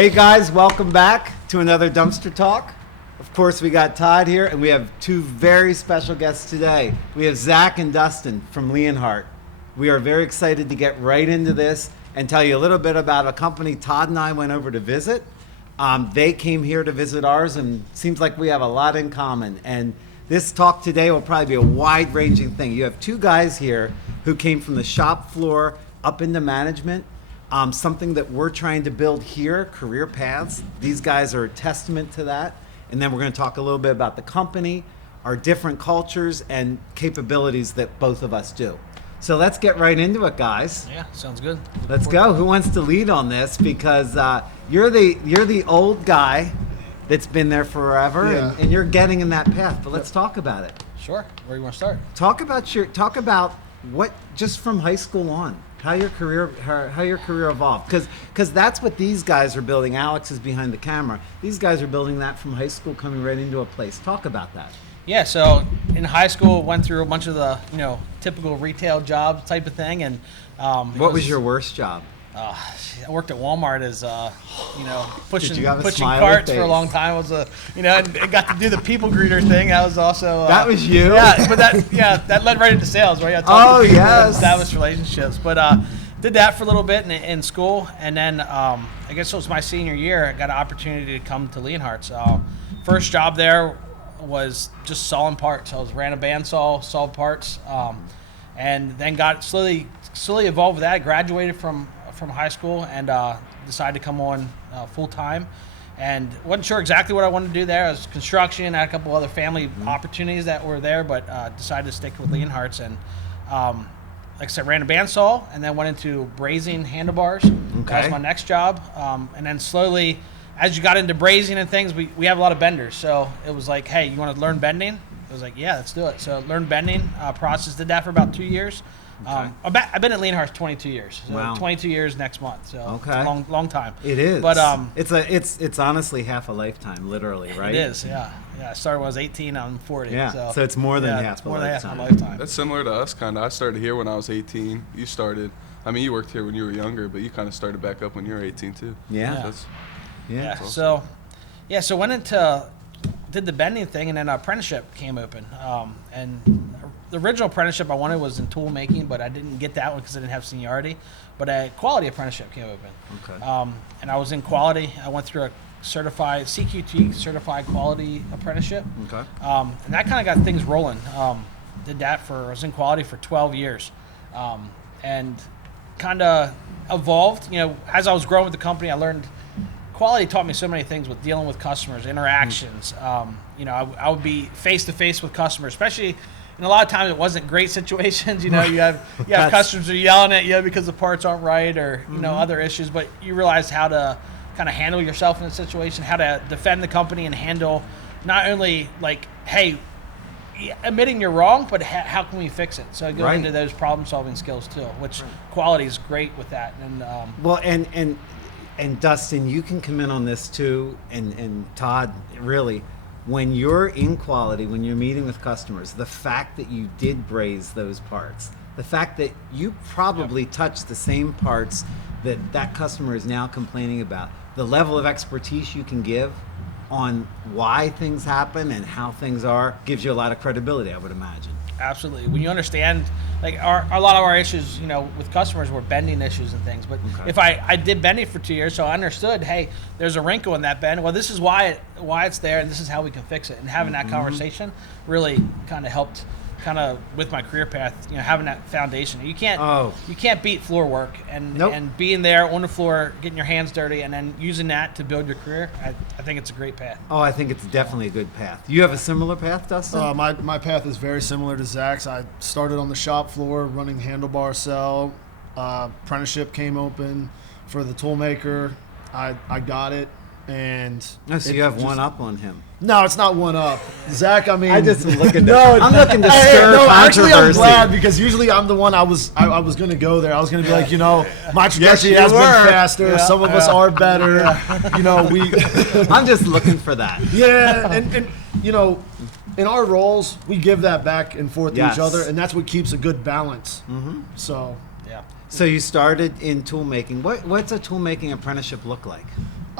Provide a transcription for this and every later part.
Hey guys, welcome back to another Dumpster Talk. Of course, we got Todd here, and we have two very special guests today. We have Zach and Dustin from Leonhardt. We are very excited to get right into this and tell you a little bit about a company Todd and I went over to visit. They came here to visit ours, and it seems like we have a lot in common. And this talk today will probably be a wide-ranging thing. You have two guys here who came from the shop floor up into management. Something that we're trying to build here, career paths. These guys are a testament to that. And then we're going to talk a little bit about the company, our different cultures and capabilities that both of us do. So let's get right into it, guys. Yeah, sounds good. Let's go. Who wants to lead on this? Because you're the old guy that's been there forever, and you're getting in that path. But let's talk about it. Sure. Where do you want to start? Talk about what, just from high school on, how your career evolved, because that's what these guys are building. Alex is behind the camera. These guys are building that from high school, coming right into a place. Talk about that. Yeah, so in high school, went through a bunch of the typical retail job type of thing, and what was your worst job? I worked at Walmart as pushing carts for a long time. I was and I got to do the people greeter thing. That was also that was you. Yeah, but that led right into sales, right? Established relationships, but did that for a little bit in school, and then I guess it was my senior year. I got an opportunity to come to Leonhardt. First job there was just sawing parts. I ran a bandsaw, sawed parts, and then got slowly evolved with that. I graduated from high school and decided to come on full time, and wasn't sure exactly what I wanted to do there. I was construction, had a couple other family opportunities that were there, but decided to stick with Leonhardt. And like I said, ran a bandsaw and then went into brazing handlebars. Okay. That was my next job, and then slowly, as you got into brazing and things, we have a lot of benders, so it was like, hey, you want to learn bending? I was like, yeah, let's do it. So learned bending process, did that for about 2 years. Okay. I've been at Leonhardt 22 years. So wow. 22 years next month. So okay. It's a long time. It is. But it's honestly half a lifetime, literally, right? It is. Yeah. I started when I was 18. I'm 40. Yeah. So it's more than half a lifetime. That's similar to us, kind of. I started here when I was 18. You started. I mean, you worked here when you were younger, but you kind of started back up when you were 18 too. Yeah. Awesome. So went into did the bending thing, and then apprenticeship came open. And the original apprenticeship I wanted was in tool making, but I didn't get that one because I didn't have seniority. But a quality apprenticeship came open. Okay. And I was in quality. I went through a certified CQT certified quality apprenticeship. Okay. And that kind of got things rolling. Did that I was in quality for 12 years, and kind of evolved. As I was growing with the company, I learned. Quality taught me so many things with dealing with customers, interactions. I would be face to face with customers, especially. And a lot of times it wasn't great situations. You have customers who are yelling at you because the parts aren't right, or other issues. But you realize how to kind of handle yourself in a situation, how to defend the company and handle not only like, hey, admitting you're wrong, but how can we fix it? So I go into those problem solving skills too, which quality is great with that. And And Dustin, you can come in on this too, and Todd, really, when you're in quality, when you're meeting with customers, the fact that you did braze those parts, the fact that you probably touched the same parts that customer is now complaining about, the level of expertise you can give on why things happen and how things are, gives you a lot of credibility, I would imagine. Absolutely. When you understand, like a lot of our issues, with customers were bending issues and things. But if I did bending for 2 years, so I understood, hey, there's a wrinkle in that bend. Well, this is why it's there, and this is how we can fix it. And having that conversation really kind of helped, with my career path. Having that foundation. You can't beat floor work, and being there on the floor, getting your hands dirty, and then using that to build your career. I think it's a great path. Oh, I think it's definitely a good path. You have a similar path, Dustin? My path is very similar to Zach's. I started on the shop floor running handlebar cell. Apprenticeship came open for the tool maker. I got it. And so you have one up on him. No, it's not one up. Zach, I mean, I just am looking to I'm looking to stir controversy. Actually, I'm glad, because usually I'm the one I was going to go there. I was going to be like, my trajectory has been faster. Yeah, some of us are better. I'm just looking for that. Yeah, and in our roles, we give that back and forth to each other, and that's what keeps a good balance. Mm-hmm. So, yeah. So you started in tool making. What's a tool making apprenticeship look like?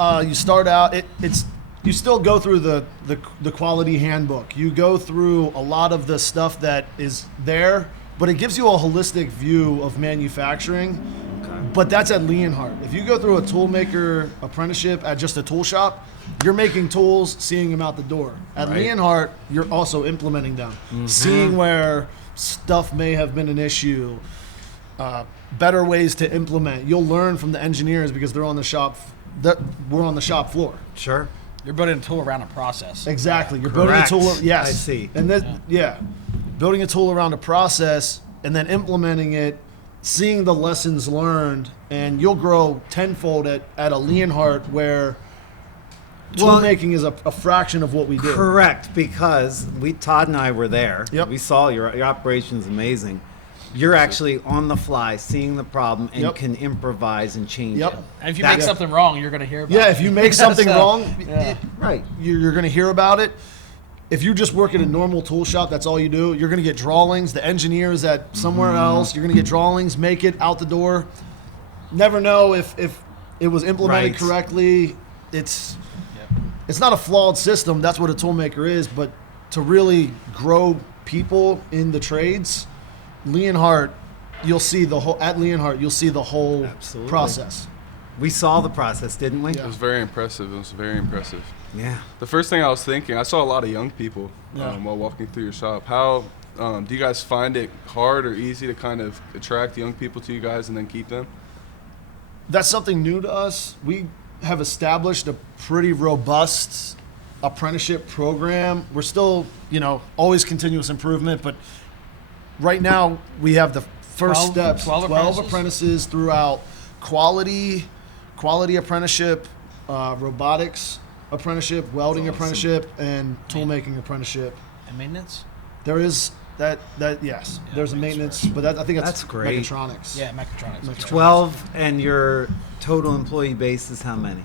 You start out. You still go through the quality handbook. You go through a lot of the stuff that is there, but it gives you a holistic view of manufacturing. Okay. But that's at Leonhardt. If you go through a toolmaker apprenticeship at just a tool shop, you're making tools, seeing them out the door. At Leonhardt, you're also implementing them, seeing where stuff may have been an issue, better ways to implement. You'll learn from the engineers because they're on the shop. We're on the shop floor. Sure. You're building a tool around a process. Exactly. You're Correct. building a tool. Yes. I see. And then, building a tool around a process and then implementing it, seeing the lessons learned, and you'll grow tenfold at a Leonhardt where tool making is a fraction of what we do. Correct, because Todd and I were there. Yep. We saw your operation is amazing. You're actually on the fly, seeing the problem, and can improvise and change it. And if you make something wrong, you're going to hear about it. Yeah, if you make something wrong, Right. you're going to hear about it. If you just work at a normal tool shop, that's all you do, you're going to get drawings. The engineer is at somewhere else. You're going to get drawings, make it out the door. Never know if it was implemented correctly. It's not a flawed system. That's what a toolmaker is. But to really grow people in the trades, Leonhardt, you'll see the whole process. We saw the process, didn't we? It was very impressive. Yeah. The first thing I was thinking, I saw a lot of young people while walking through your shop. How do you guys find it hard or easy to kind of attract young people to you guys and then keep them? That's something new to us. We have established a pretty robust apprenticeship program. We're still, always continuous improvement, but right now we have the first 12 apprentices throughout quality apprenticeship, robotics apprenticeship, welding apprenticeship, and toolmaking apprenticeship. And maintenance? There is that yes. There's a maintenance, but I think that's great. mechatronics. Yeah, mechatronics. 12, and your total employee base is how many?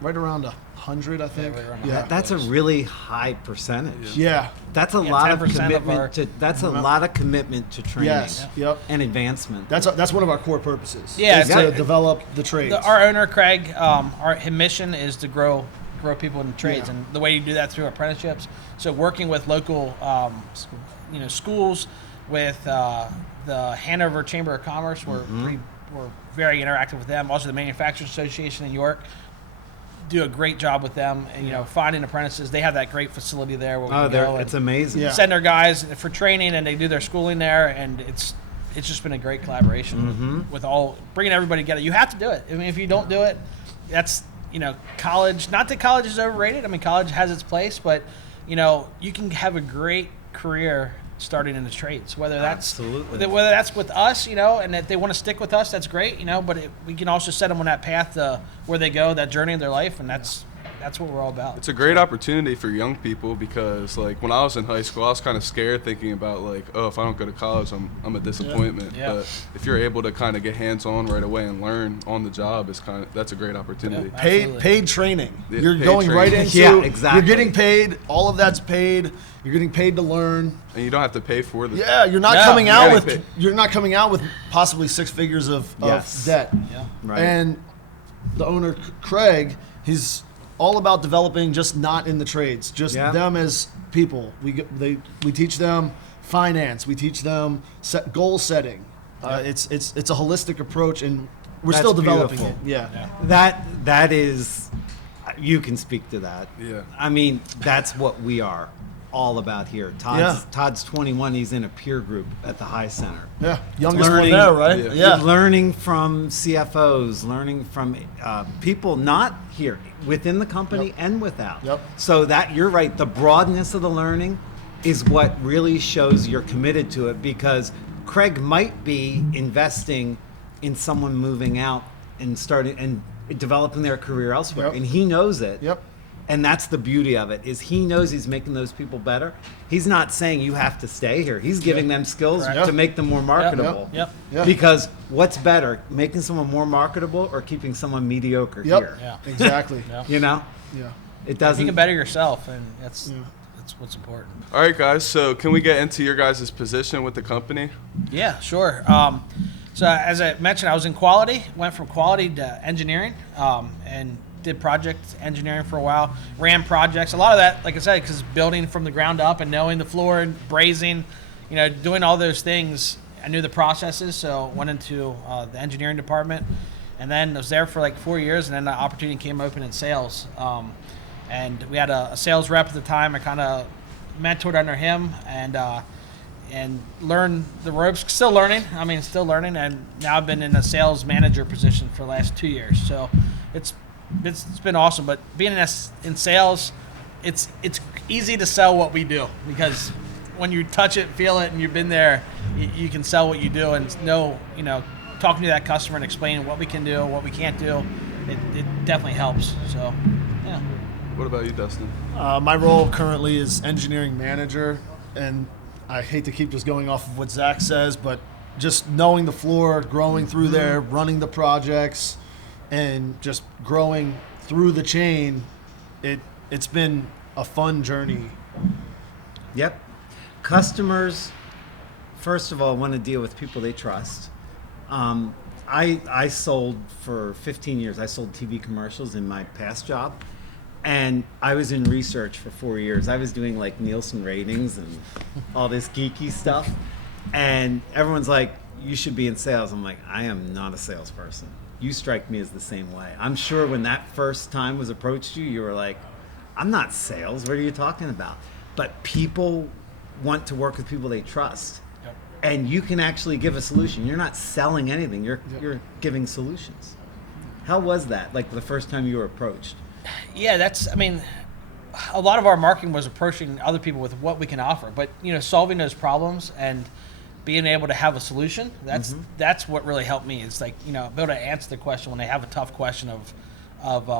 Right around 100, I think. right around Yeah. That's a really high percentage. Yeah. That's a lot of 10% of commitment our- a lot of commitment to training Yes. Yep. and advancement. That's one of our core purposes. Yeah, is to develop the trades. Our owner, Craig, his mission is to grow people in the trades, and the way you do that through apprenticeships. So working with local, schools, with the Hanover Chamber of Commerce, we're very interactive with them. Also, the Manufacturers Association in York do a great job with them, and finding apprentices. They have that great facility there where we can go it's amazing. Yeah. send their guys for training, and they do their schooling there, and it's just been a great collaboration with all bringing everybody together. You have to do it. I mean, if you don't do it, that's college. Not that college is overrated. I mean, college has its place, but you can have a great career starting in the trades. Whether that's with us, and if they want to stick with us, that's great. But we can also set them on that path to where they go, that journey of their life, and that's what we're all about. It's a great opportunity for young people because, like, when I was in high school, I was kind of scared thinking about, like, if I don't go to college, I'm a disappointment. Yeah. But if you're able to kind of get hands-on right away and learn on the job, that's a great opportunity. Yeah. Paid training. Yeah, You're paid going right training. into. Yeah, exactly. You're getting paid. All of that's paid. You're getting paid to learn. And you don't have to pay for the. Yeah, you're not No, coming you're out getting with. paid. You're not coming out with possibly 6 figures of debt. Yeah. Right. And the owner, Craig, he's all about developing just not in the trades, just them as people. We teach them finance. We teach them goal setting. It's a holistic approach, and we're That's still developing beautiful. it. Yeah. That is, you can speak to that. Yeah. I mean, that's what we are all about here. Todd's 21. He's in a peer group at the High Center. Yeah. Youngest one Learning- there, right? Yeah. You're learning from CFOs, learning from people not here, within the company and without. Yep. So that you're right. The broadness of the learning is what really shows you're committed to it, because Craig might be investing in someone moving out and starting and developing their career elsewhere, Yep. and he knows it. Yep. And that's the beauty of it, is he knows he's making those people better. He's not saying you have to stay here. He's giving them skills Correct. to make them more marketable. Yep. Yeah. Because what's better, making someone more marketable or keeping someone mediocre Yep. here? Yeah. Exactly. Yeah. You know? Yeah. It You doesn't. can better yourself, and that's what's important. All right, guys. So can we get into your guys' position with the company? Yeah, sure. So as I mentioned, I was in quality, went from quality to engineering, and did project engineering for a while, ran projects. A lot of that, like I said, because building from the ground up and knowing the floor and brazing, doing all those things. I knew the processes, so went into the engineering department, and then I was there for like 4 years, and then the opportunity came open in sales. And we had a sales rep at the time. I kind of mentored under him and learned the ropes. Still learning. And now I've been in a sales manager position for the last 2 years. So it's been awesome. But being in sales, it's easy to sell what we do, because when you touch it, feel it, and you've been there, you can sell what you do and talking to that customer and explaining what we can do, what we can't do. It definitely helps. So, yeah. What about you, Dustin? My role currently is engineering manager, and I hate to keep just going off of what Zach says, but just knowing the floor, growing through there, running the projects, and just growing through the chain, it's been a fun journey. Yep. Customers, first of all, want to deal with people they trust. I sold for 15 years. I sold TV commercials in my past job. And I was in research for 4 years. I was doing like Nielsen ratings and all this geeky stuff. And everyone's like, you should be in sales. I'm like, I am not a salesperson. You strike me as the same way. I'm sure when that first time was approached you were like, I'm not sales. What are you talking about? But people want to work with people they trust. Yep. And you can actually give a solution. You're not selling anything. You're giving solutions. How was that, like the first time you were approached? Yeah, a lot of our marketing was approaching other people with what we can offer, but solving those problems and being able to have a solution, that's what really helped me. It's like, be able to answer the question when they have a tough question of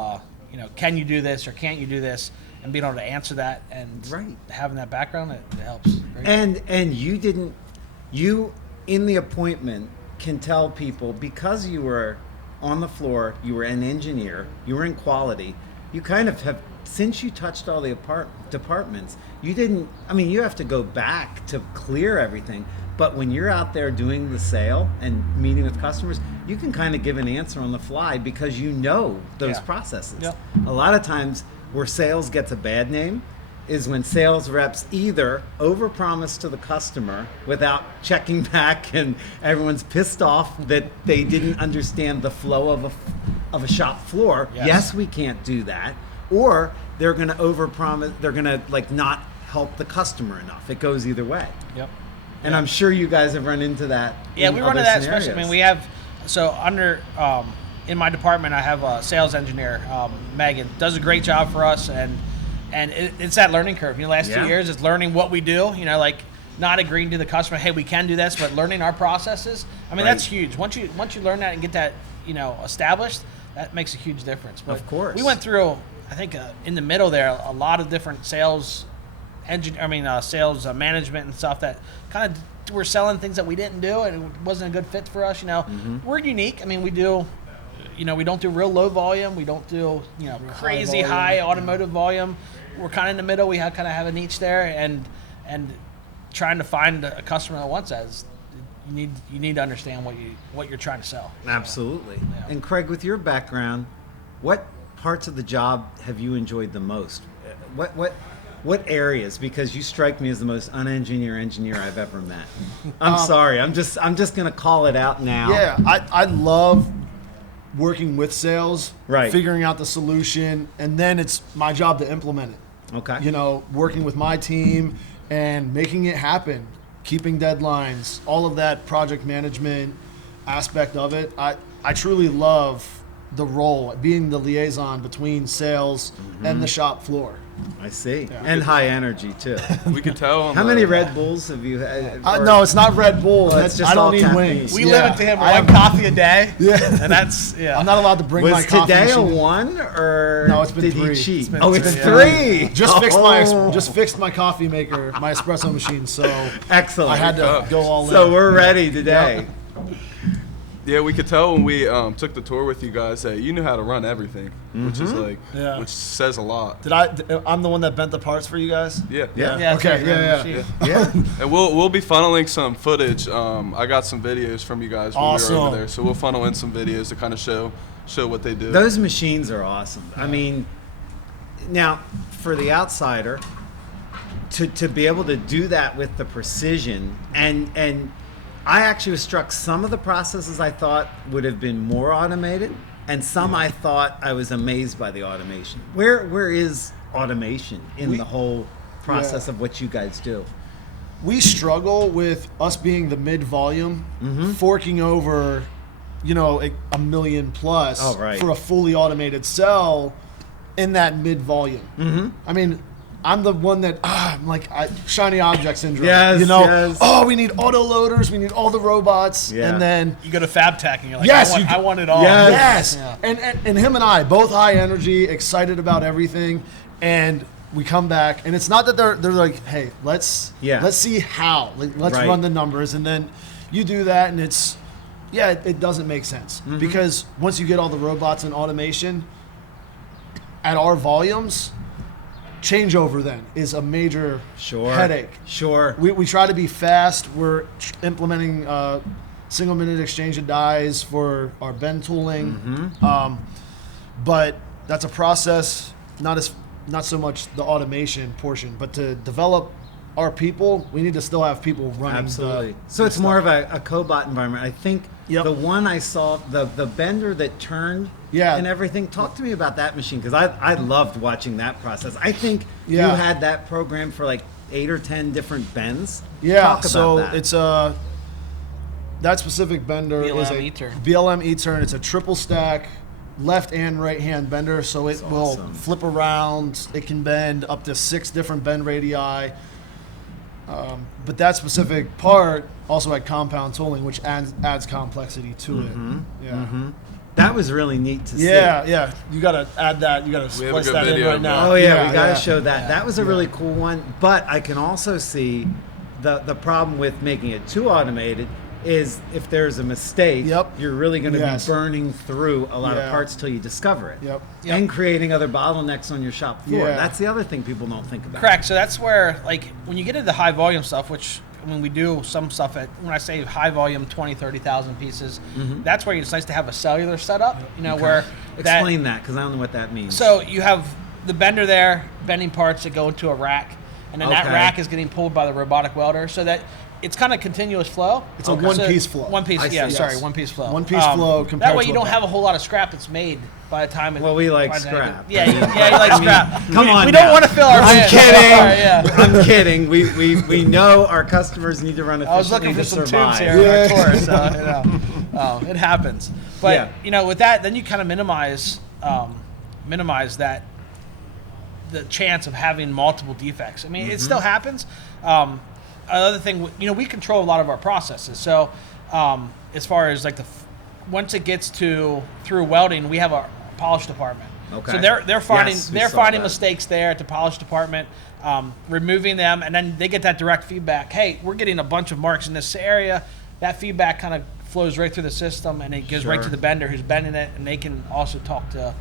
can you do this or can't you do this, and being able to answer that and having that background, it helps. Right? And you in the appointment can tell people, because you were on the floor, you were an engineer, you were in quality, you kind of have, since you touched all the departments, you have to go back to clear everything. But when you're out there doing the sale and meeting with customers, you can kind of give an answer on the fly because you know those processes. Yep. A lot of times where sales gets a bad name is when sales reps either overpromise to the customer without checking back, and everyone's pissed off that they didn't understand the flow of a shop floor. Yes, we can't do that. Or they're going to overpromise. They're going to not help the customer enough. It goes either way. Yep. And I'm sure you guys have run into that. Yeah, we run into that especially. We have in my department, I have a sales engineer, Megan, does a great job for us, and it's that learning curve. The last 2 years is learning what we do. Not agreeing to the customer, hey, we can do this, but learning our processes. That's huge. Once you learn that and get that established, that makes a huge difference. But of course, we went through, I think, in the middle there, a lot of different sales management and stuff that kind of were selling things that we didn't do, and it wasn't a good fit for us. We're unique. We do. We don't do real low volume. We don't do crazy high automotive volume. We're kind of in the middle. We kind of have a niche there, and trying to find a customer that wants that. You need to understand what you're trying to sell. Absolutely. Yeah. And Craig, with your background, what parts of the job have you enjoyed the most? What areas? Because you strike me as the most unengineered engineer I've ever met. I'm sorry. I'm just going to call it out now. Yeah, I love working with sales, figuring out the solution, and then it's my job to implement it. Okay. Working with my team and making it happen, keeping deadlines, all of that project management aspect of it. I truly love the role, being the liaison between sales and the shop floor. I see. Yeah. And high energy, too. We could tell. How many Red Bulls have you had? No, it's not Red Bull. I don't need wings. We limit to him one coffee a day. Yeah. And that's, I'm not allowed to bring my coffee today machine. A one, or no, it's been did 3. he cheat? It's been 3. Just fixed my coffee maker, my espresso machine, so excellent. I had to go all in. So we're ready today. Yeah, we could tell when we took the tour with you guys that you knew how to run everything, which is which says a lot. I'm the one that bent the parts for you guys? Yeah. Okay. Yeah. And we'll be funneling some footage. I got some videos from you guys when we were over there, so we'll funnel in some videos to kind of show show what they do. Those machines are awesome. I mean, now for the outsider, to be able to do that with the precision, and I actually was struck, some of the processes I thought would have been more automated, and some I thought I was amazed by the automation. Where is automation in the whole process of what you guys do? We struggle with us being the mid-volume, forking over, a million plus for a fully automated cell in that mid-volume. I mean, I'm the one that I'm like shiny object syndrome. Yes. Oh, we need auto loaders, we need all the robots, and then you go to Fab Tech and you're like, I want it all. Yes. Yeah. And him and I both high energy, excited about everything, and we come back, and it's not that they're like, hey, let's see how, let's run the numbers, and then you do that, and it doesn't make sense because once you get all the robots and automation at our volumes, changeover then is a major headache. We try to be fast. We're implementing single minute exchange of dies for our bend tooling, but that's a process, not so much the automation portion, but to develop our people, we need to still have people running. Absolutely. So it's more of a cobot environment. I think the one I saw, the bender that turned and everything, talk to me about that machine, because I loved watching that process. I think you had that program for like 8 or 10 different bends. Talk about that. It's that specific bender is a BLM E-turn. It's a triple stack left and right hand bender, so it will flip around. It can bend up to 6 different bend radii. But that specific part also had compound tooling, which adds complexity to it. That was really neat to see. Yeah. You got to add that. You got to splice that in right now. Oh, yeah, we got to show that. That was a really cool one. But I can also see the problem with making it too automated is if there's a mistake, you're really going to be burning through a lot of parts till you discover it. And creating other bottlenecks on your shop floor. That's the other thing people don't think about. Correct. So that's where, like, when you get into high volume stuff, which when we do some stuff when I say high volume, 20, 30,000 pieces, that's where it's nice to have a cellular setup, where explain that, because I don't know what that means. So you have the bender there, bending parts that go into a rack, and then that rack is getting pulled by the robotic welder, so that it's kind of continuous flow. It's a one-piece flow. One-piece, one-piece flow. One-piece flow compared that way to you don't have a whole lot of scrap that's made by the time. Well, we like scrap. Yeah, you like scrap. Come on. We don't want to fill our. I'm kidding. I'm kidding. We know our customers need to run efficiently. I was looking for some survive. tubes here in our tour, so it happens. But with that, then you kind of minimize that the chance of having multiple defects. I mean, it still happens. Another thing, we control a lot of our processes. So, as far as like once it gets through welding, we have a polish department. Okay. So they're finding mistakes there at the polish department, removing them, and then they get that direct feedback. Hey, we're getting a bunch of marks in this area. That feedback kind of flows right through the system, and it goes right to the bender who's bending it, and they can also talk to,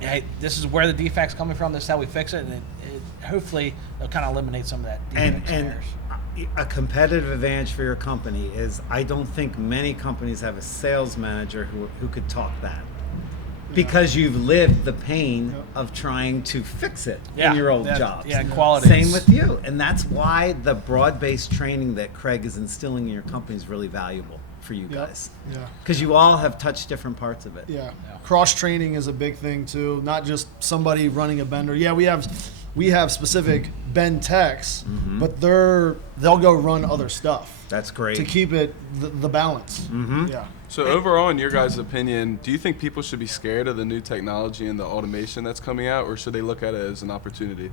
hey, this is where the defect's coming from. This is how we fix it, and hopefully they'll kind of eliminate some of that defects and errors. A competitive advantage for your company is I don't think many companies have a sales manager who could talk that, because you've lived the pain of trying to fix it in your old jobs. Yeah, quality. Same with you, and that's why the broad-based training that Craig is instilling in your company is really valuable for you guys. Because you all have touched different parts of it. Cross training is a big thing too. Not just somebody running a bender. We have specific bend techs, but they'll go run other stuff. That's great to keep it the balance. So overall, in your guys' opinion, do you think people should be scared of the new technology and the automation that's coming out, or should they look at it as an opportunity?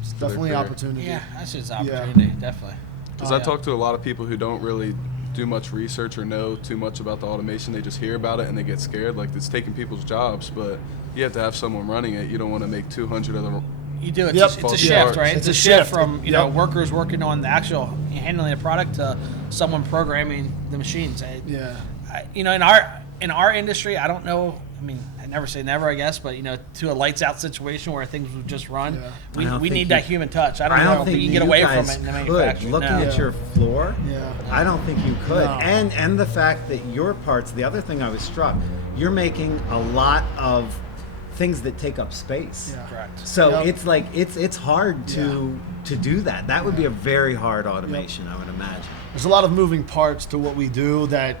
It's definitely an opportunity. Yeah, that's just an opportunity, definitely. Because I talk to a lot of people who don't really do much research or know too much about the automation. They just hear about it and they get scared. Like, it's taking people's jobs, but you have to have someone running it. You don't want to make 200 of them. You do. It's a shift, right? It's a shift from workers working on the actual handling the product to someone programming the machines. In our industry, I don't know. I mean, never say never, I guess, but to a lights out situation where things would just run, Yeah. we need that human touch. I don't know if we can get away from it in the manufacturing. Looking No. at your floor, Yeah. I don't think you could. No. And the fact that your parts, the other thing I was struck, you're making a lot of things that take up space. Yeah. Correct. So Yep. it's like it's hard to do that. That would be a very hard automation, I would imagine. There's a lot of moving parts to what we do that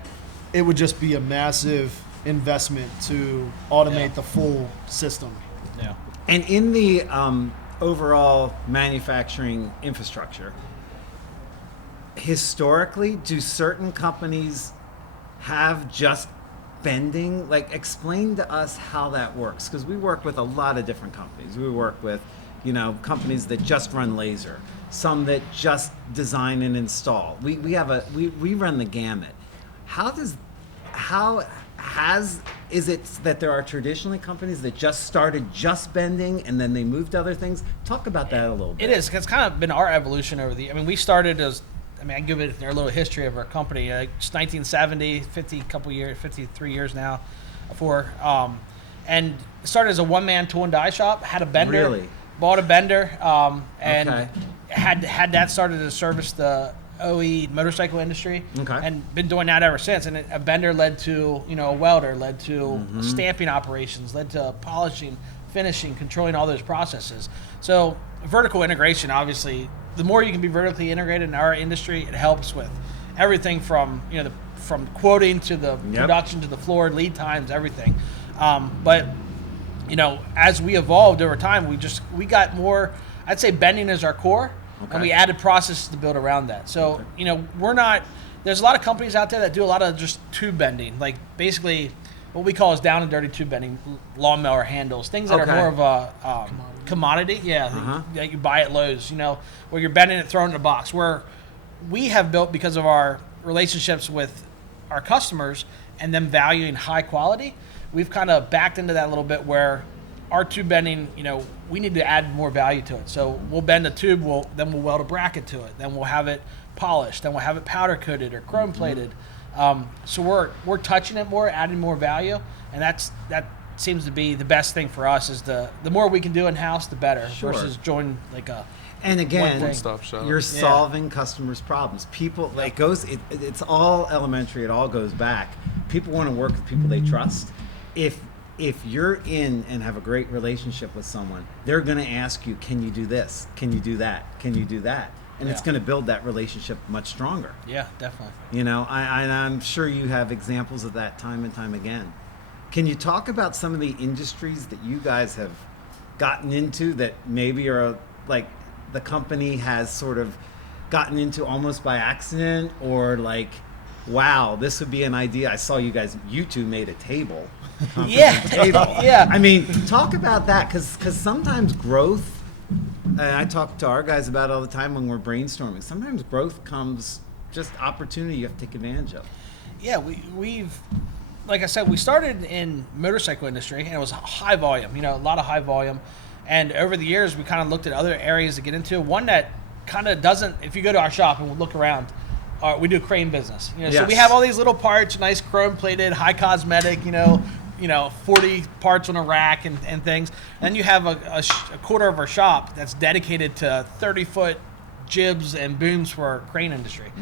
it would just be a massive investment to automate the full system. Yeah. And in the overall manufacturing infrastructure, historically, do certain companies have just bending? Like, explain to us how that works, because we work with a lot of different companies. We work with, companies that just run laser, some that just design and install. We run the gamut. Is it that there are traditionally companies that just started just bending and then they moved to other things? Talk about that a little bit. It is. It's kind of been our evolution over we started as, I give it a little history of our company. Just 1970, 53 years now, and started as a one-man tool and die shop. Had a bender, Really? bought a bender, and Okay. had that started to service the OE motorcycle industry, Okay. and been doing that ever since. And a bender led to a welder, led to stamping operations, led to polishing, finishing, controlling all those processes. So vertical integration, obviously, the more you can be vertically integrated in our industry, it helps with everything from from quoting to the production to the floor, lead times, everything. But as we evolved over time, we got more. I'd say bending is our core, and we added processes to build around that. So we're not. There's a lot of companies out there that do a lot of just tube bending, like basically what we call is down and dirty tube bending, lawnmower handles, things that are more of a commodity. Yeah, that you buy at Lowe's. Where you're bending it, throwing it in a box. Where we have built, because of our relationships with our customers and them valuing high quality, we've kind of backed into that a little bit where our tube bending, we need to add more value to it. So we'll bend a tube, then we'll weld a bracket to it, then we'll have it polished, then we'll have it powder coated or chrome plated. So we're touching it more, adding more value, and that seems to be the best thing for us. Is the more we can do in house, the better. Sure. Versus join like a. And again, One-stop shop. you're solving customers' problems. People, it's all elementary. It all goes back. People want to work with people they trust. If you're in and have a great relationship with someone, they're going to ask you, can you do this? Can you do that? Can you do that? And it's going to build that relationship much stronger. Yeah, definitely. I'm sure you have examples of that time and time again. Can you talk about some of the industries that you guys have gotten into that maybe are like the company has sort of gotten into almost by accident, or like, wow, this would be an idea. I saw you two made a table. Yeah. Table. Yeah. Talk about that, because sometimes growth, and I talk to our guys about it all the time when we're brainstorming, sometimes growth comes just opportunity you have to take advantage of. Yeah, we've, like I said, we started in motorcycle industry, and it was high volume, a lot of high volume. And over the years, we kind of looked at other areas to get into. One that kind of doesn't, if you go to our shop and we'll look around, we do crane business. So we have all these little parts, nice chrome plated, high cosmetic, 40 parts on a rack and things. Then you have a quarter of our shop that's dedicated to 30-foot jibs and booms for our crane industry.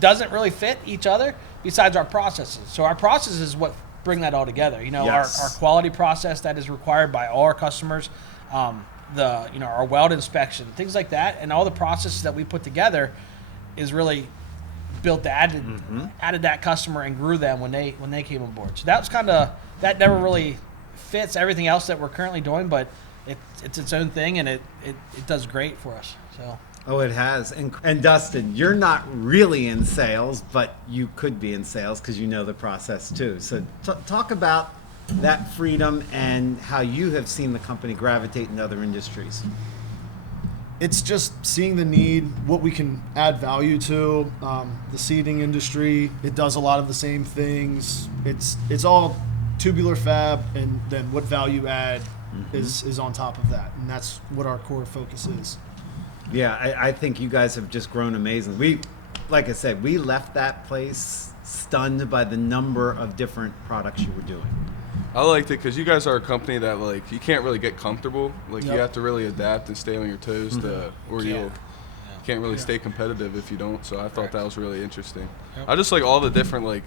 Doesn't really fit each other besides our processes. So our processes is what bring that all together. Our quality process that is required by all our customers, our weld inspection, things like that, and all the processes that we put together is really built to added that customer and grew them when they came on board. So that was that never really fits everything else that we're currently doing, but it's its own thing, and it does great for us. So. Oh, it has. And Dustin, you're not really in sales, but you could be in sales because you know the process too. So talk about that freedom and how you have seen the company gravitate in other industries. It's just seeing the need, what we can add value to. The seating industry, it does a lot of the same things. It's all tubular fab, and then what value add is on top of that, and that's what our core focus is. Yeah, I think you guys have just grown amazing. Like I said, we left that place stunned by the number of different products you were doing. I liked it because you guys are a company that like you can't really get comfortable. Like Yep. you have to really adapt and stay on your toes to, or you can't really stay competitive if you don't. So I thought that was really interesting. Yep. I just like all the different like.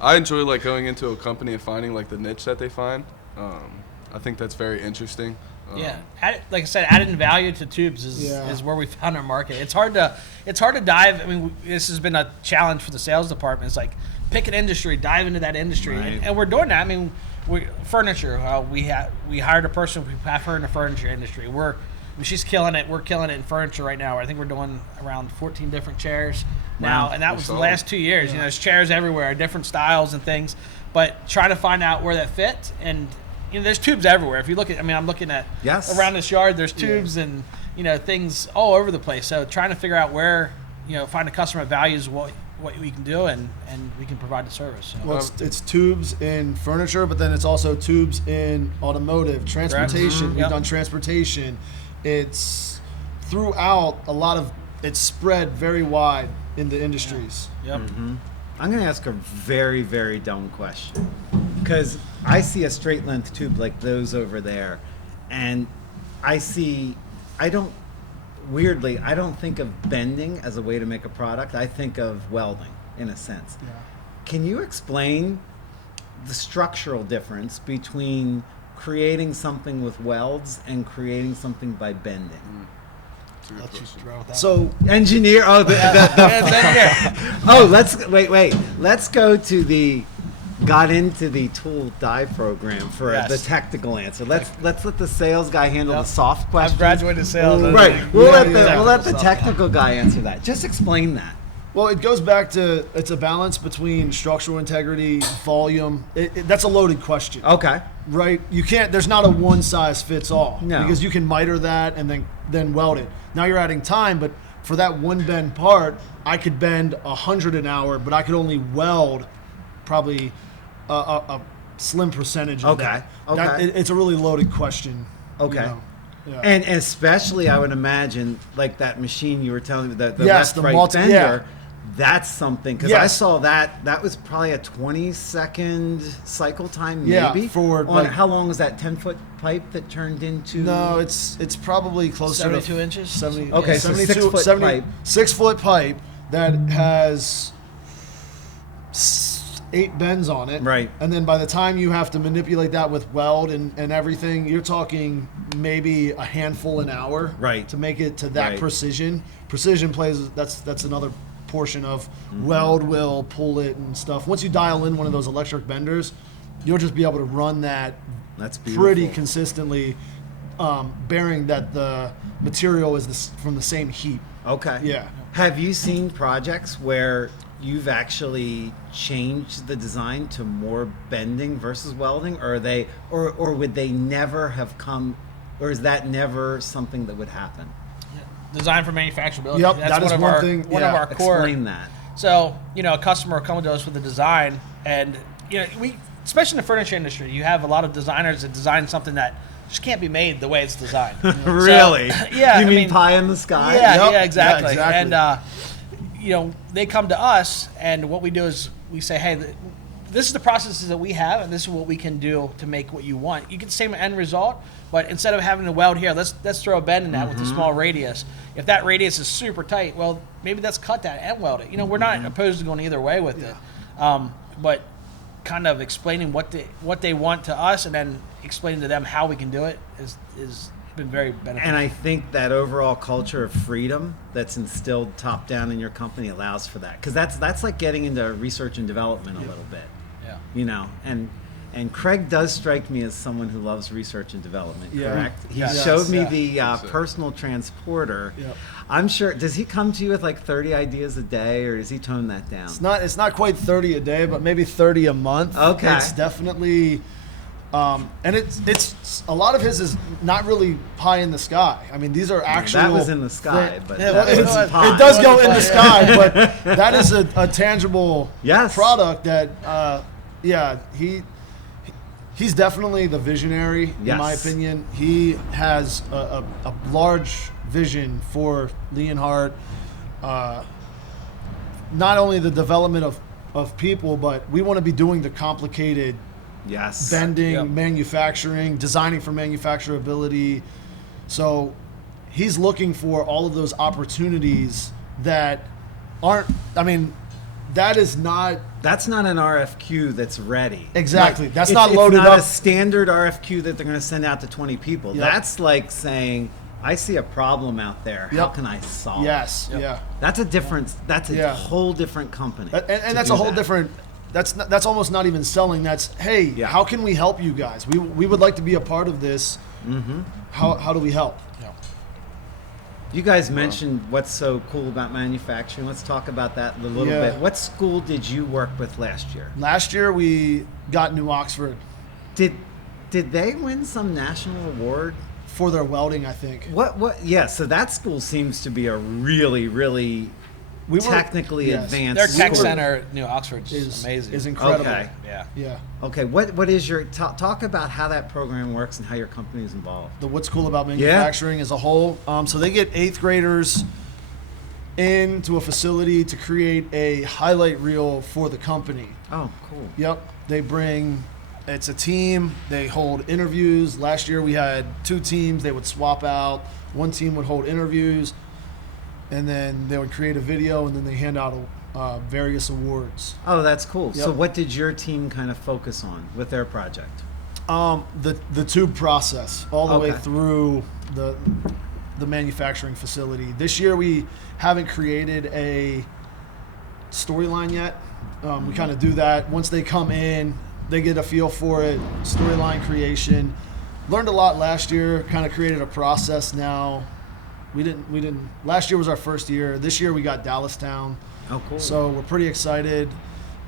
I enjoy like going into a company and finding like the niche that they find. I think that's very interesting. Like I said, adding value to tubes is where we found our market. It's hard to dive. I mean, this has been a challenge for the sales department. It's like pick an industry, dive into that industry, Right. and we're doing that. I mean, furniture. We hired a person. We have her in the furniture industry. She's killing it. We're killing it in furniture right now. I think we're doing around 14 different chairs now, and that was the last 2 years. You know, there's chairs everywhere, different styles and things, but trying to find out where that fits. And you know, there's tubes everywhere. If you look at, I mean, I'm looking at around this yard. There's tubes and you know things all over the place. So trying to figure out where find a customer that values what we can do and we can provide the service. So. Well, it's tubes in furniture, but then it's also tubes in automotive, transportation. We've done transportation. It's throughout a lot of. It's spread very wide in the industries. Yep. I'm going to ask a very, very dumb question because I see a straight length tube like those over there, and I don't think of bending as a way to make a product. I think of welding in a sense. Yeah. Can you explain the structural difference between creating something with welds and creating something by bending? So Engineer. Oh, let's go to the got into the tool die program for the technical answer. Let's let the sales guy handle the soft questions. I've graduated sales. Right. We'll let the technical guy answer that. Just explain that. Well, it goes back to it's a balance between structural integrity, volume. That's a loaded question. Okay. Right? You can't. There's not a one size fits all. No. Because you can miter that and then weld it. Now you're adding time, but for that one bend part, I could bend 100 an hour, but I could only weld probably a slim percentage of that. Okay. It's a really loaded question. Okay. You know? Yeah. And especially, I would imagine, like that machine you were telling me, the Yes, the left-right multi- bender. yeah. That's something because I saw that was probably a 20-second cycle time, maybe. How long was that 10-foot pipe that turned into? No, it's probably closer 72 to inches. 70. Okay, yeah, so 72, 6-foot 70 pipe. 6-foot pipe that has 8 bends on it. Right. And then by the time you have to manipulate that with weld and everything, you're talking maybe a handful an hour. Right. To make it to that Right. precision. Precision plays. That's another portion of weld will pull it and stuff. Once you dial in one of those electric benders, you'll just be able to run that That's beautiful. pretty consistently, bearing that the material is from the same heat. Okay. Yeah. Have you seen projects where you've actually changed the design to more bending versus welding, or or would they never have come, or is that never something that would happen? Design for manufacturability. Yep, That's that is one thing, One of yeah. our core. Explain that. So, a customer will come to us with a design, and especially in the furniture industry, you have a lot of designers that design something that just can't be made the way it's designed. Really? Yeah. You mean pie in the sky? Yeah, Yep. yeah, exactly. Yeah, exactly. And they come to us, and what we do is we say, hey, this is the processes that we have, and this is what we can do to make what you want. You get the same end result, but instead of having to weld here, let's throw a bend in that with a small radius. If that radius is super tight, well, maybe let's cut that and weld it. We're not opposed to going either way with it, but kind of explaining what they want to us, and then explaining to them how we can do it is been very beneficial. And I think that overall culture of freedom that's instilled top down in your company allows for that, because that's like getting into research and development a little bit. Yeah. And Craig does strike me as someone who loves research and development. Yeah. Correct? He Yes. showed me Yeah. the personal transporter. Yep. I'm sure. Does he come to you with like 30 ideas a day, or does he tone that down? It's not quite 30 a day, but maybe 30 a month. Okay. It's definitely, and it's a lot of his is not really pie in the sky. I mean, these are actual. That was in the sky, but Yeah, that was it pie. it does go in the sky, but that is a tangible Yes. product that, he's definitely the visionary, in my Yes. opinion. He has a large vision for Leonhardt, not only the development of people, but we want to be doing the complicated Yes. bending, Yep. manufacturing, designing for manufacturability. So he's looking for all of those opportunities that aren't, I mean, that is not That's not an RFQ that's ready. exactly. Like, That's it's- not loaded it's not up. a standard RFQ that they're going to send out to 20 people. Yep. That's like saying, I see a problem out there. How Yep. can I solve it? Yes, Yep. yeah. That's a different. That's a Yeah. whole different company. And to that's do a whole that. different. That's almost not even selling. That's, hey, Yeah. how can we help you guys? We would like to be a part of this. Mm-hmm. How do we help? You guys mentioned what's so cool about manufacturing. Let's talk about that a little Yeah. bit. What school did you work with last year? Last year we got New Oxford Did they win some national award? for their welding, I think. What? Yeah. So that school seems to be a really, really We were technically yes. advanced. Their tech school. center, New Oxford, is is amazing. Is incredible. Okay. Yeah. Yeah. Okay. What is your talk about how that program works and how your company is involved? What's cool about manufacturing as a whole. So they get 8th graders into a facility to create a highlight reel for the company. Oh, cool. Yep. They bring, it's a team. They hold interviews. Last year we had 2 teams. They would swap out. One team would hold interviews, and then they would create a video, and then they hand out various awards. Oh, that's cool. So Yep. what did your team kind of focus on with their project? The tube process all the way Okay. through the manufacturing facility. This year we haven't created a storyline yet. We kind of do that once they come in. They get a feel for it. Storyline creation. Learned a lot last year. Kind of created a process now. We didn't. Last year was our first year. This year we got Dallastown. Oh, cool. So we're pretty excited.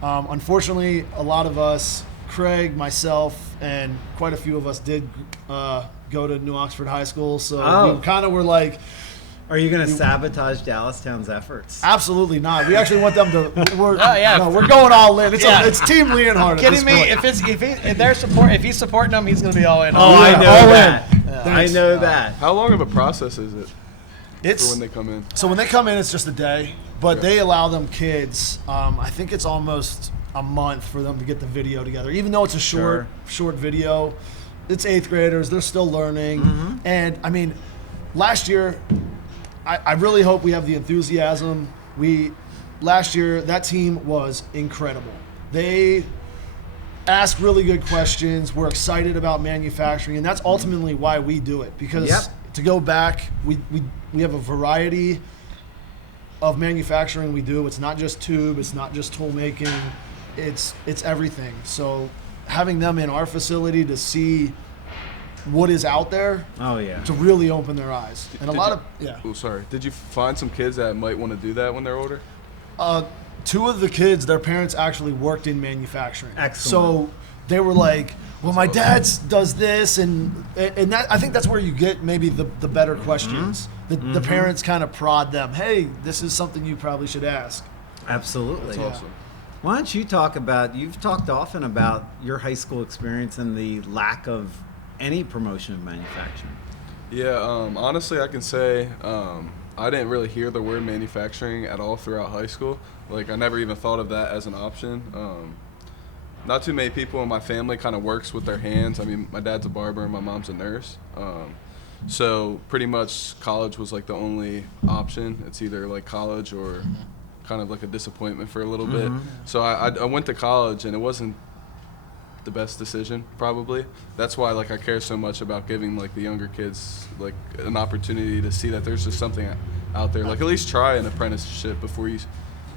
Unfortunately, a lot of us, Craig, myself, and quite a few of us did go to New Oxford High School. So Oh. we kind of were like, Are you going to sabotage Dallastown's efforts? absolutely not. We actually want them to. We're, yeah. no, we're going all in. It's, Yeah. it's Team Leonhardt. Kidding me? If he's supporting them, he's gonna be all in. Oh, Yeah, I know all in. that. Yeah. I know that. How long of a process is it for It's when they come in? so when they come in, it's just a day, but Okay. they allow them kids. I think it's almost a month for them to get the video together, even though it's a short video. It's 8th graders; they're still learning, and I mean, last year, I really hope we have the enthusiasm. Last year that team was incredible. They ask really good questions. We're excited about manufacturing, and that's ultimately why we do it. Because Yep. to go back, we have a variety of manufacturing we do. It's not just tube. It's not just tool making. It's everything. So having them in our facility to see what is out there Oh, yeah. to really open their eyes. And a Did lot you- of Oh, sorry. Did you find some kids that might want to do that when they're older? 2 of the kids, their parents actually worked in manufacturing. Excellent. So they were like, well, my dad does this, and that, I think that's where you get maybe the better questions. The parents kind of prod them, hey, this is something you probably should ask. Absolutely. That's awesome. Why don't you talk about, you've talked often about your high school experience and the lack of any promotion of manufacturing. Yeah, honestly, I can say I didn't really hear the word manufacturing at all throughout high school. Like, I never even thought of that as an option. Not too many people in my family kind of works with their hands. I mean, my dad's a barber and my mom's a nurse. So pretty much college was like the only option. It's either like college or kind of like a disappointment for a little bit. So I went to college, and it wasn't the best decision probably. That's why like I care so much about giving like the younger kids like an opportunity to see that there's just something out there. Like at least try an apprenticeship before you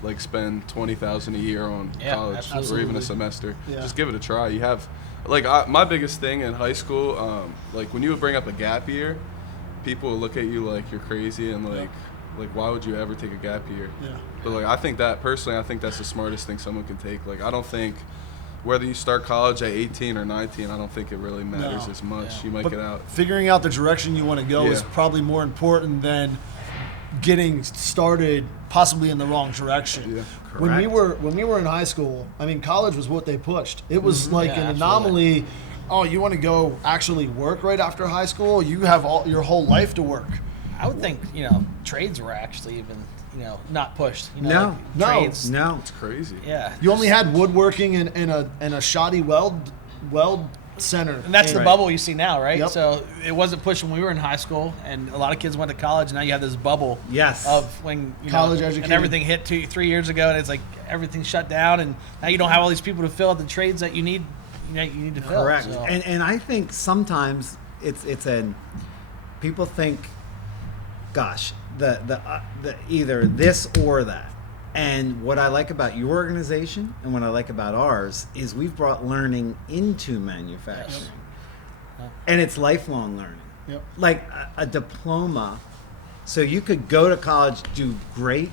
like spend $20,000 a year on Yeah, college absolutely. or even a semester. Yeah. Just give it a try. You have like my biggest thing in high school, like when you would bring up a gap year, people would look at you like you're crazy and like why would you ever take a gap year? Yeah. But like I think that's the smartest thing someone can take. Like I don't think whether you start college at 18 or 19, I don't think it really matters No. as much. Yeah. You might But get out. figuring out the direction you want to go is Yeah. probably more important than getting started possibly in the wrong direction. Yeah. When we Correct. were in high school, I mean, college was what they pushed. It was like Yeah, an absolutely. anomaly. Oh, you want to go actually work right after high school? You have your whole life to work. I would think trades were actually even not pushed. No. Trades. No. It's crazy. Yeah. You only had woodworking and a shoddy weld weld center. And that's the Right. bubble you see now, right? Yep. So it wasn't pushed when we were in high school, and a lot of kids went to college. And now you have this bubble Yes. of when College and educated. everything hit 2-3 years ago, and it's like everything shut down, and now you don't have all these people to fill out the trades that you need. You need to fill. Correct. So. And I think sometimes it's people think, gosh, the either this or that. And what I like about your organization and what I like about ours is we've brought learning into manufacturing. Yes. And it's lifelong learning. Yep. Like a diploma. So you could go to college, do great,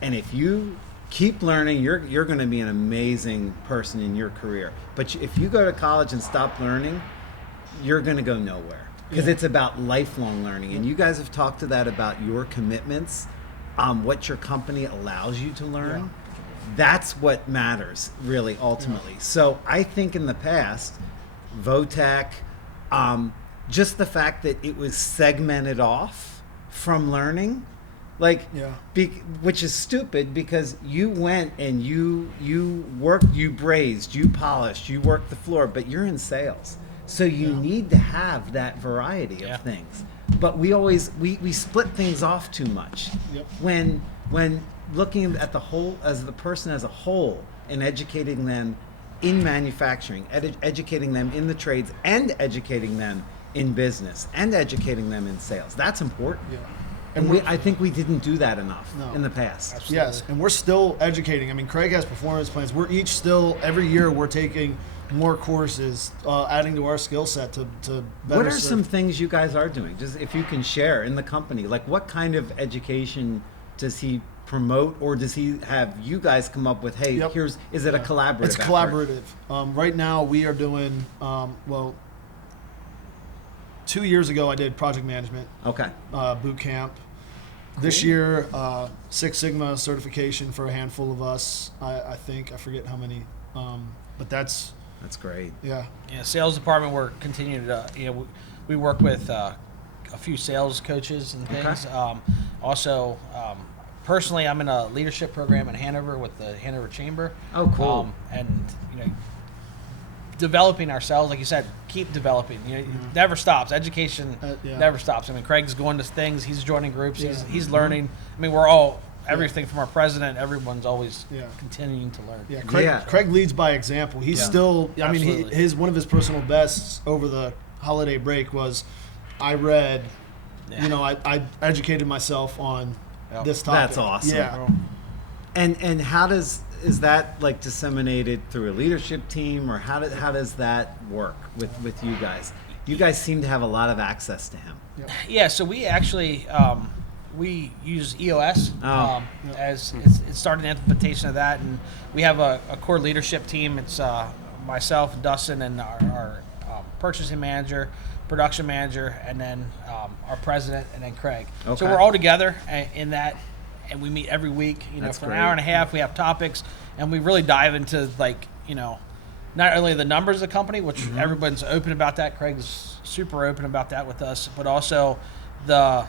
and if you keep learning, you're going to be an amazing person in your career. But if you go to college and stop learning, you're going to go nowhere. Because it's about lifelong learning. And you guys have talked to that about your commitments, what your company allows you to learn. That's what matters, really, ultimately. So I think in the past, VOTEC, just the fact that it was segmented off from learning, like, which is stupid because you went and you worked, you brazed, you polished, you worked the floor, but you're in sales. So you need to have that variety of things. But we always we split things off too much. Yep. When looking at the whole as the person as a whole and educating them in manufacturing, educating them in the trades, and educating them in business, and educating them in sales. That's important. Yeah. And I think we didn't do that enough in the past. Absolutely. Yes, and we're still educating. I mean, Craig has performance plans. We're each still, every year, we're taking more courses, adding to our skill set to better What are serve. some things you guys are doing? Just if you can share in the company, like what kind of education does he promote, or does he have you guys come up with? Hey, is it a collaborative? It's effort? collaborative. Right now, we are doing 2 years ago, I did project management Okay. boot camp. This year, Six Sigma certification for a handful of us. I think I forget how many, but that's great. yeah. Yeah, sales department, we're continuing to, we work with a few sales coaches and things. Also, personally, I'm in a leadership program in Hanover with the Hanover Chamber. Oh, cool. And, developing ourselves, like you said, keep developing. It never stops. Education never stops. I mean, Craig's going to things. He's joining groups. He's learning. I mean, we're all, everything from our president, everyone's always continuing to learn. Yeah, Craig leads by example. He's still. I mean, Absolutely. one of his personal bests over the holiday break was, I read. I educated myself on this topic. That's awesome. Yeah. And how is that like disseminated through a leadership team, or how does that work with you guys? You guys seem to have a lot of access to him. Yeah, so we actually we use EOS as it started an implementation of that, and we have a core leadership team. It's myself, Dustin, and our purchasing manager, production manager, and then our president, and then Craig. Okay. So we're all together in that, and we meet every week. That's for great. an hour and a half. We have topics, and we really dive into not only the numbers of the company, which everyone's open about that. Craig's super open about that with us, but also the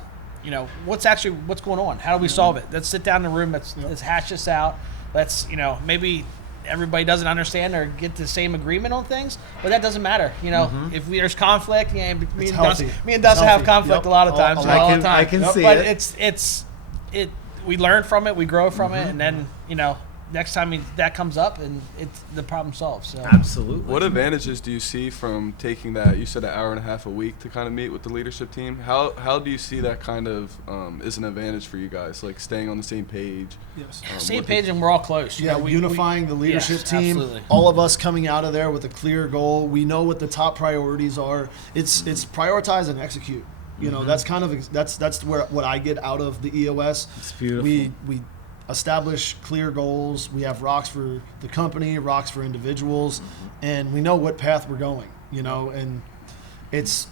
what's going on. How do we solve it? Let's sit down in the room. Let's hash this out. Let's maybe everybody doesn't understand or get the same agreement on things, but that doesn't matter. If there's conflict, me and Dustin have conflict a lot of times. I can see but it. But we learn from it, we grow from it, and then next time that comes up, and it's the problem solved. So Absolutely. What advantages do you see from taking that? You said an hour and a half a week to kind of meet with the leadership team. How do you see that kind of is an advantage for you guys, like staying on the same page? Yes. same page, and we're all close. Unifying the leadership yes, team. absolutely. All of us coming out of there with a clear goal. We know what the top priorities are. It's prioritize and execute. That's kind of that's what I get out of the EOS. It's beautiful. We establish clear goals. We have rocks for the company, rocks for individuals, and we know what path we're going. And it's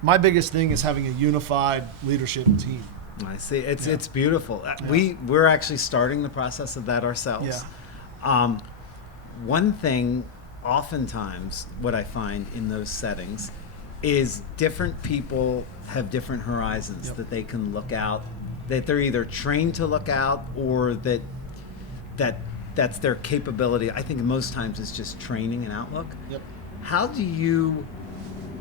my biggest thing is having a unified leadership team. I see. It's beautiful. We're actually starting the process of that ourselves. One thing, oftentimes, what I find in those settings is different people have different horizons that they can look out, that they're either trained to look out, or that's their capability. I think most times it's just training and outlook. how do you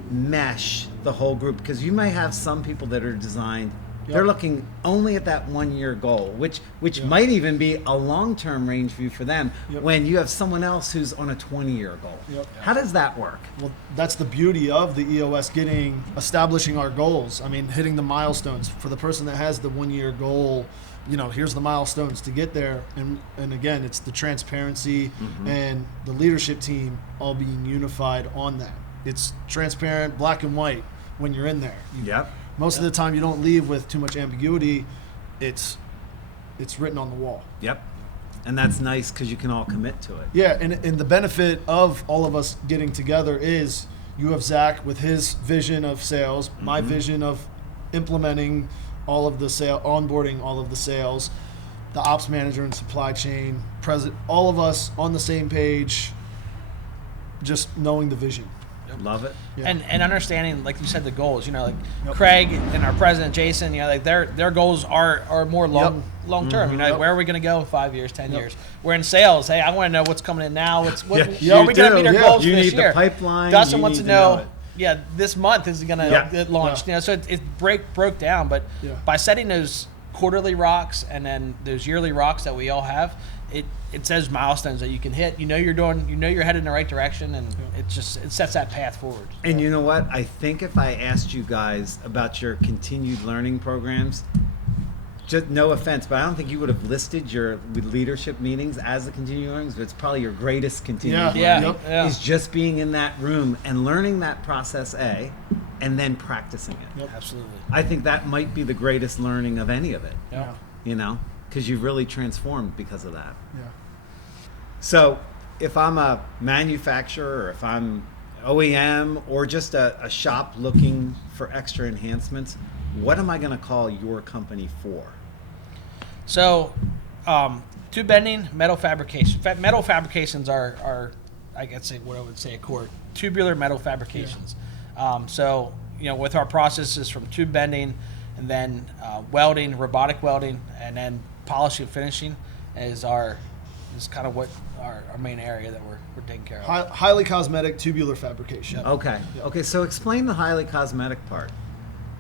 mesh the whole group? Because you may have some people that are designed, they're looking only at that 1 year goal, which might even be a long-term range view for them, when you have someone else who's on a 20-year goal. How does that work? Well, that's the beauty of the EOS establishing our goals. I mean, hitting the milestones. For the person that has the 1 year goal, here's the milestones to get there. And again, it's the transparency and the leadership team all being unified on that. It's transparent, black and white when you're in there. Most of the time you don't leave with too much ambiguity. It's written on the wall. And that's nice because you can all commit to it. Yeah, and the benefit of all of us getting together is you have Zach with his vision of sales, my vision of implementing all of the onboarding all of the sales, the ops manager and supply chain, all of us on the same page, just knowing the vision. Love it. And understanding, like you said, the goals. Craig and our president Jason. Their goals are more long term. Where are we going to go in 5 years, 10 years? We're in sales. Hey, I want to know what's coming in now. Are we going to meet our goals you this need year? The pipeline. Dustin wants to know. This month is going to get launched. So it broke down. But by setting those quarterly rocks and then those yearly rocks that we all have, it says milestones that you can hit. You're headed in the right direction, and it sets that path forward. And you know what? I think if I asked you guys about your continued learning programs, just no offense, but I don't think you would have listed your leadership meetings as the continued learnings. But it's probably your greatest continued learning is just being in that room and learning that process A, and then practicing it. Absolutely. I think that might be the greatest learning of any of it. Because you've really transformed because of that. So if I'm a manufacturer, or if I'm OEM, or just a shop looking for extra enhancements, what am I going to call your company for? So, tube bending, metal fabrication. Metal fabrications are I guess what I would say, a core tubular metal fabrications. With our processes from tube bending, and then welding, robotic welding, and then polishing, finishing is kind of what our main area that we're taking care of. Highly cosmetic tubular fabrication. Okay. Okay. So explain the highly cosmetic part.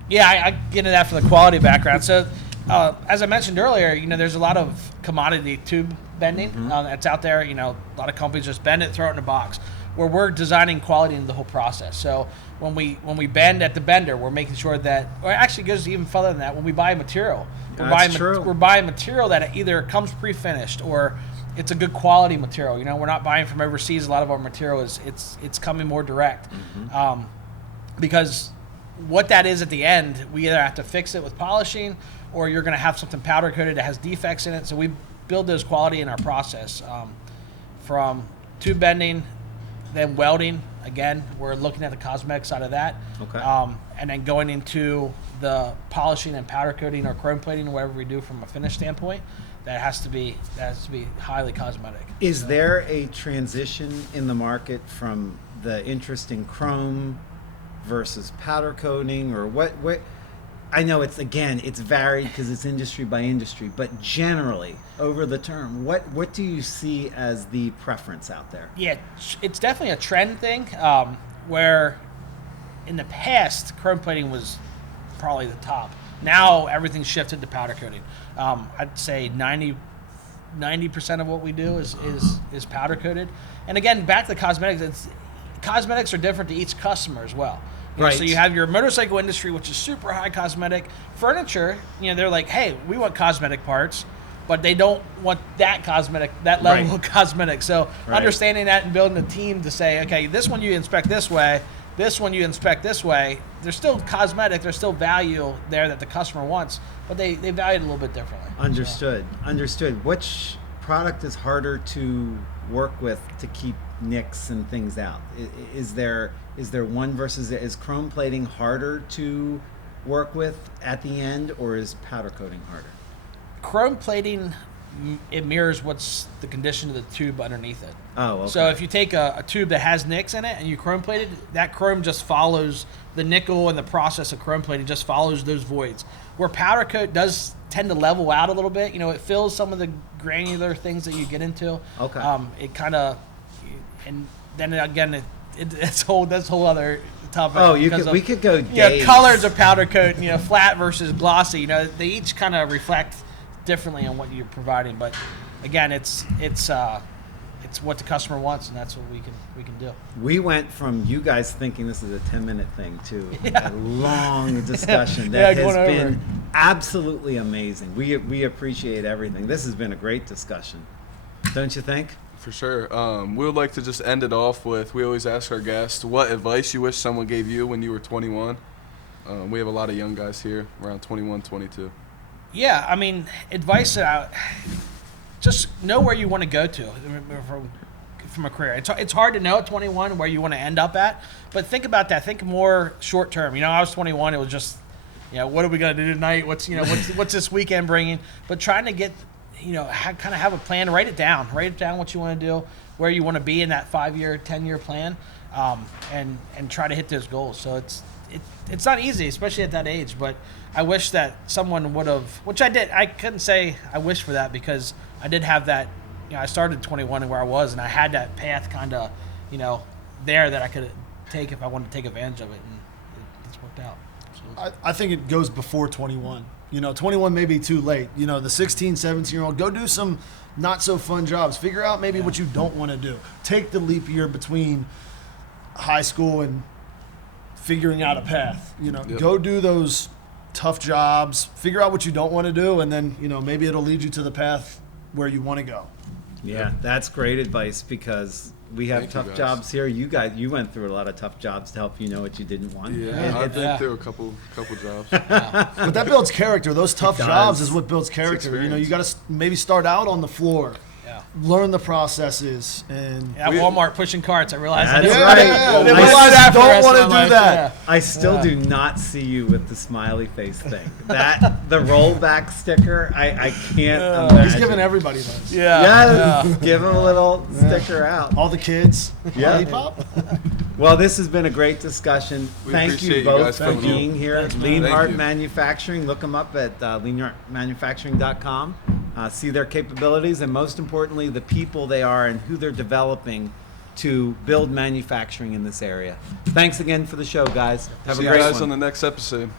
Yeah, I get into that from the quality background. So, as I mentioned earlier, there's a lot of commodity tube bending that's out there. A lot of companies just bend it, throw it in a box. Where we're designing quality into the whole process. So when we bend at the bender, we're making sure that, or it actually goes even further than that. When we buy material, we're buying material that either comes pre-finished or it's a good quality material. We're not buying from overseas. A lot of our material it's coming more direct, because what that is at the end, we either have to fix it with polishing, or you're going to have something powder coated that has defects in it. So we build those quality in our process, from tube bending, then welding. Again, we're looking at the cosmetic side of that. Okay. And then going into the polishing and powder coating or chrome plating, whatever we do from a finish standpoint, that has to be highly cosmetic. Is there a transition in the market from the interest in chrome versus powder coating, or what? I know it's varied because it's industry by industry, but generally over the term, what do you see as the preference out there? Yeah, it's definitely a trend thing, where in the past chrome plating was probably the top. Now everything's shifted to powder coating. I'd say 90% of what we do is powder coated. And again, back to the cosmetics, cosmetics are different to each customer as well. Right. So you have your motorcycle industry, which is super high cosmetic. Furniture, they're like, hey, we want cosmetic parts, but they don't want that level of cosmetic. So understanding that and building a team to say, okay, this one you inspect this way, this one you inspect this way. There's still cosmetic, there's still value there that the customer wants, but they value it a little bit differently. Understood. Which product is harder to work with to keep nicks and things out? Is there one versus, is chrome plating harder to work with at the end, or is powder coating harder? Chrome plating, it mirrors what's the condition of the tube underneath it. Oh, okay. So if you take a tube that has nicks in it and you chrome plate it, that chrome just follows the nickel, and the process of chrome plating just follows those voids. Where powder coat does tend to level out a little bit, it fills some of the granular things that you get into. Okay. It kind of, and then again, that's a whole other topic. Oh, we could go days. Colors of powder coat, flat versus glossy. They each kind of reflect differently on what you're providing. But again, it's what the customer wants, and that's what we can do. We went from you guys thinking this is a 10-minute thing to a long discussion that has been absolutely amazing. We appreciate everything. This has been a great discussion, don't you think? For sure. We would like to just end it off with, we always ask our guests, what advice you wish someone gave you when you were 21? We have a lot of young guys here, around 21, 22. Yeah, I mean, advice just know where you want to go to from a career. It's hard to know at 21 where you want to end up at, but think about that. Think more short term. I was 21. It was just, what are we going to do tonight? What's this weekend bringing? But trying to get, kind of have a plan. Write it down. Write it down what you want to do, where you want to be in that 5-year, 10-year plan, and try to hit those goals. So it's not easy, especially at that age. But I wish that someone would have, which I did. I couldn't say I wish for that because I did have that. I started 21 and where I was, and I had that path kind of, there that I could take if I wanted to take advantage of it, and it's worked out. So. I think it goes before 21. 21 may be too late. The 16, 17-year-old, go do some not so fun jobs. Figure out maybe what you don't want to do. Take the leap year between high school and figuring out a path. Go do those tough jobs. Figure out what you don't want to do, and then maybe it'll lead you to the path where you want to go. Yeah, that's great advice because we have tough jobs here. You went through a lot of tough jobs to help you know what you didn't want. Yeah, I've been through a couple jobs. But that builds character. Those tough jobs is what builds character. Experience. You got to maybe start out on the floor. Learn the processes and Walmart pushing carts. I realized that's that. Right. I don't want to do that. I still do not see you with the smiley face thing. The rollback sticker. I can't imagine. He's giving everybody those. Give him a little sticker out. All the kids. Yeah. Lollipop. Well, this has been a great discussion. Thank you both for being here. Leonhardt Manufacturing. Look them up at leonhardtmanufacturing.com. See their capabilities and, most importantly, the people they are and who they're developing to build manufacturing in this area. Thanks again for the show, guys. Have a great one. See you guys on the next episode.